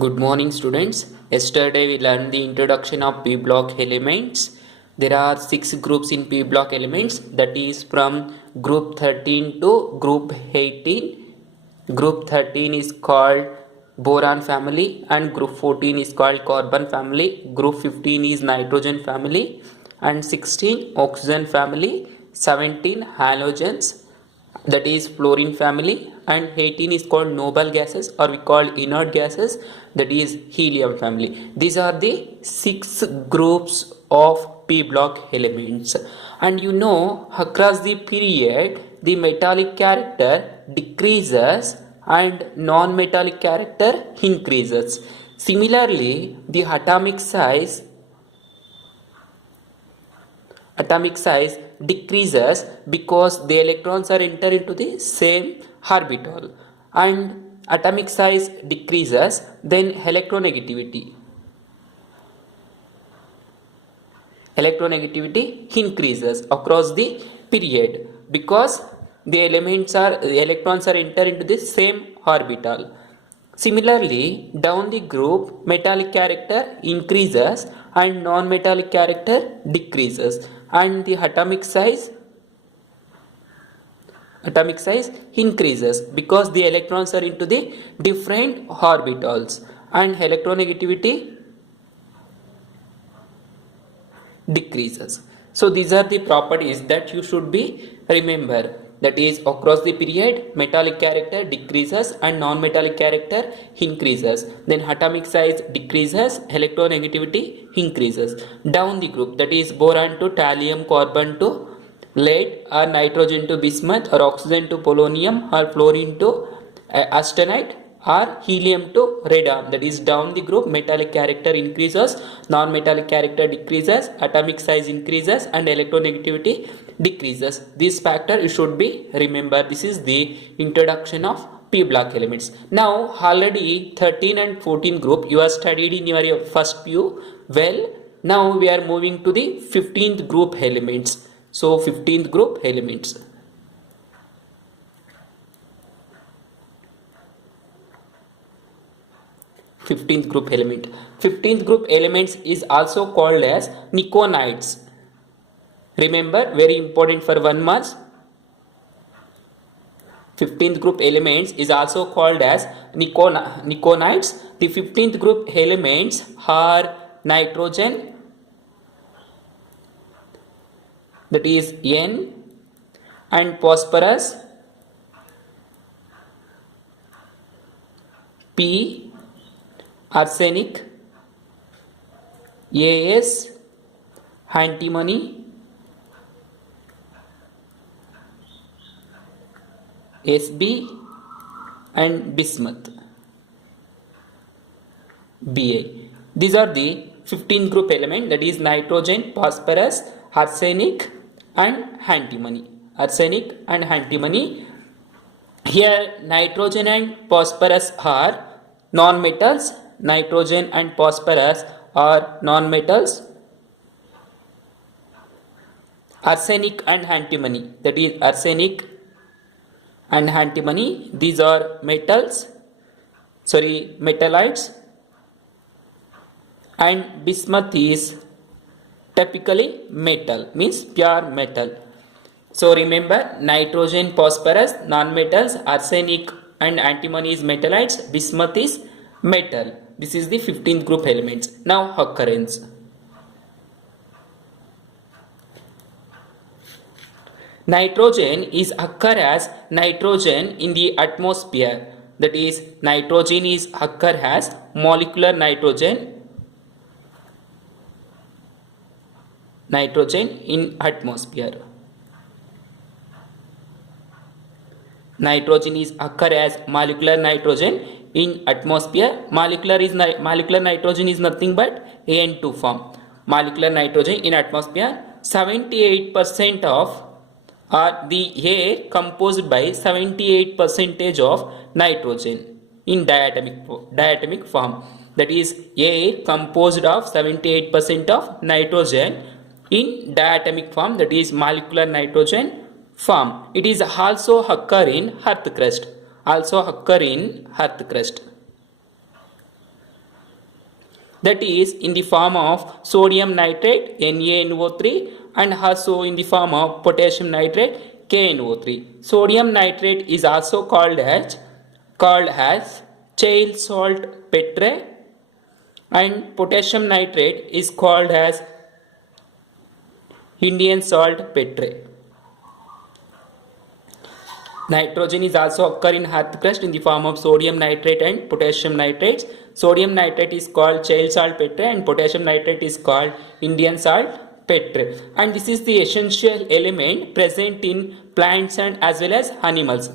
Good morning, students. Yesterday we learned the introduction of P block elements. There are 6 groups in P block elements, that is from group 13 to group 18. Group 13 is called boron family and group 14 is called carbon family. Group 15 is nitrogen family and 16 oxygen family, 17 halogens, that is fluorine family, and 18 is called noble gases or we call inert gases, that is helium family. These are the 6 groups of P block elements. And you know, across the period the metallic character decreases and non-metallic character increases. Similarly, the atomic size decreases because the electrons are enter into the same orbital, and atomic size decreases, then electronegativity increases across the period because the electrons are enter into the same orbital. Similarly, down the group metallic character increases and non-metallic character decreases, and the atomic size increases because the electrons are into the different orbitals, and electronegativity decreases. So these are the properties that you should be remember, that is across the period metallic character decreases and non-metallic character increases, then atomic size decreases, electronegativity increases. Down the group, that is boron to thallium, carbon to lead, or nitrogen to bismuth, or oxygen to polonium, or fluorine to austenite, or helium to radon, that is down the group metallic character increases, non-metallic character decreases, atomic size increases, and electronegativity decreases. This factor you should be remember. This is the introduction of P block elements. Now already 13 and 14 group you have studied in your first view. Well, now we are moving to the 15th group elements. So 15th group elements. 15th group element. 15th group elements is also called as niconides. Remember, very important for 1 month. 15th group elements is also called as niconides. The 15th group elements are nitrogen, that is N, and phosphorus, P, arsenic, As, antimony, Sb, and bismuth, Ba. These are the 15 group element, that is nitrogen, phosphorus, arsenic and antimony. Here nitrogen and phosphorus are non-metals. Nitrogen and phosphorus are non-metals. Arsenic and antimony, that is arsenic and antimony, these are metallites, and bismuth is typically metal, means pure metal. So remember, nitrogen, phosphorus non-metals, arsenic and antimony is metallites, bismuth is metal. This is the 15th group elements. Now occurrence. Nitrogen is occur as nitrogen in the atmosphere, that is nitrogen is occur as molecular nitrogen in atmosphere. Nitrogen is occur as molecular nitrogen in atmosphere. Molecular nitrogen is nothing but AN2 form. Molecular nitrogen in atmosphere, 78% of the air composed by 78% of nitrogen in diatomic form, that is air composed of 78% of nitrogen in diatomic form, that is molecular nitrogen form. It is also occur in earth crust. that is in the form of sodium nitrate NaNO3 and also in the form of potassium nitrate KNO3. Sodium nitrate is also called as Chayl salt petre, and potassium nitrate is called as Indian salt petre. Nitrogen is also occur in earth crust in the form of sodium nitrate and potassium nitrates. Sodium nitrate is called Chayl salt petre and potassium nitrate is called Indian salt petre. And this is the essential element present in plants and as well as animals.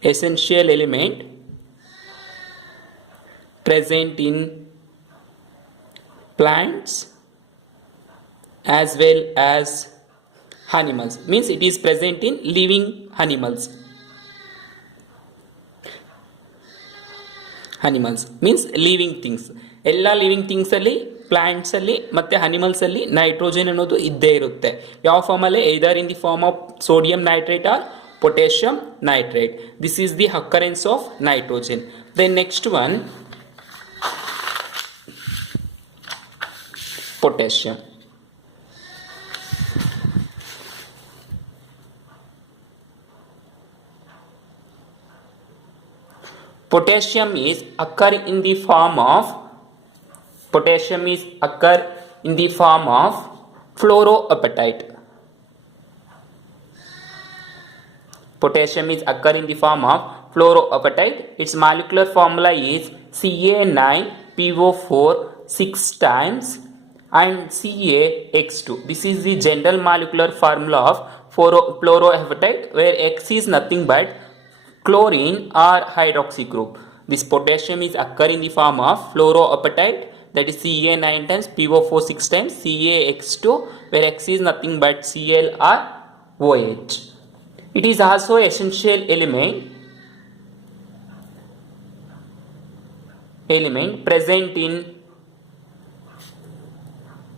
Essential element present in plants as well as animals, means it is present in living animals. Animals means living things. ಎಲ್ಲ living things ಅಲ್ಲಿ plants ಅಲ್ಲಿ ಮತ್ತೆ animals ಅಲ್ಲಿ nitrogen ಅನ್ನೋದು ಇದ್ದೇ ಇರುತ್ತೆ. ಯಾವ form ಅಲ್ಲಿ? Either in the form of sodium nitrate or potassium nitrate. This is the occurrence of nitrogen. Then next one, potassium. Potassium is occur in the form of fluoroapatite. Potassium is occur in the form of fluoroapatite. Its molecular formula is Ca9PO4 6 times and CaX2. This is the general molecular formula of fluoroapatite, where X is nothing but chlorine or hydroxy group. This potassium is occur in the form of fluoroapatite, that is Ca9 times PO4 6 times CaX2, where X is nothing but Cl or OH. It is also essential element present in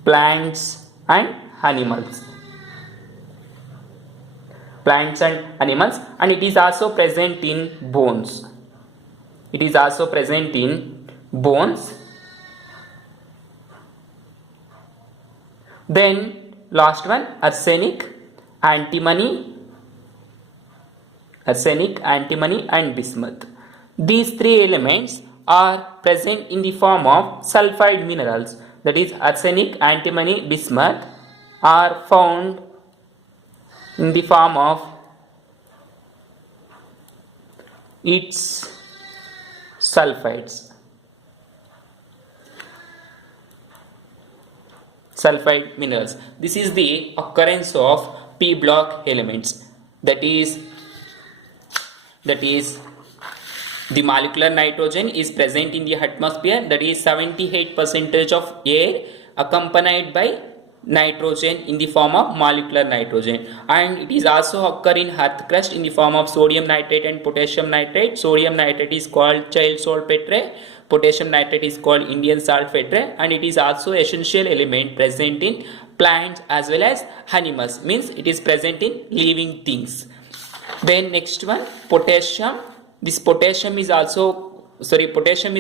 plants and animals. And it is also present in bones. Then last one, arsenic, antimony and bismuth. These three elements are present in the form of sulfide minerals, that is arsenic, antimony, bismuth are found in the form of its sulfide minerals. This is the occurrence of p block elements, that is the molecular nitrogen is present in the atmosphere, that is 78% of air accompanied by nitrogen in the form of molecular nitrogen, and it is also occur in earth crust in the form of sodium nitrate and potassium nitrate. Sodium nitrate is called Chayl salt petre, potassium nitrate is called Indian salt petre, and it is also essential element present in plants as well as animals, means it is present in living things. Then next one, potassium. This potassium is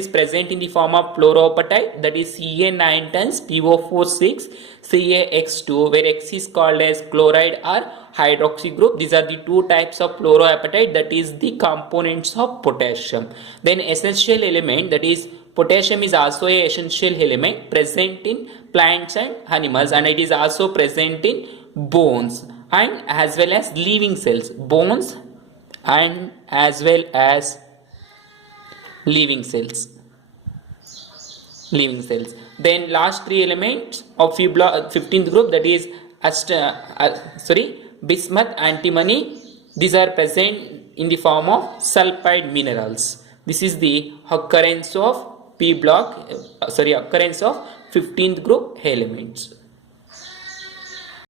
present in the form of fluoroapatite, that is Ca9 times PO4 6 CaX2, where X is called as chloride or hydroxy group. These are the two types of fluoroapatite, that is the components of potassium. Then essential element, that is potassium is also a essential element present in plants and animals, and it is also present in bones and as well as living cells. Bones and as well as living cells. Then last three elements of 15th group, that is bismuth, antimony. These are present in the form of sulfide minerals. This is the occurrence of 15th group elements.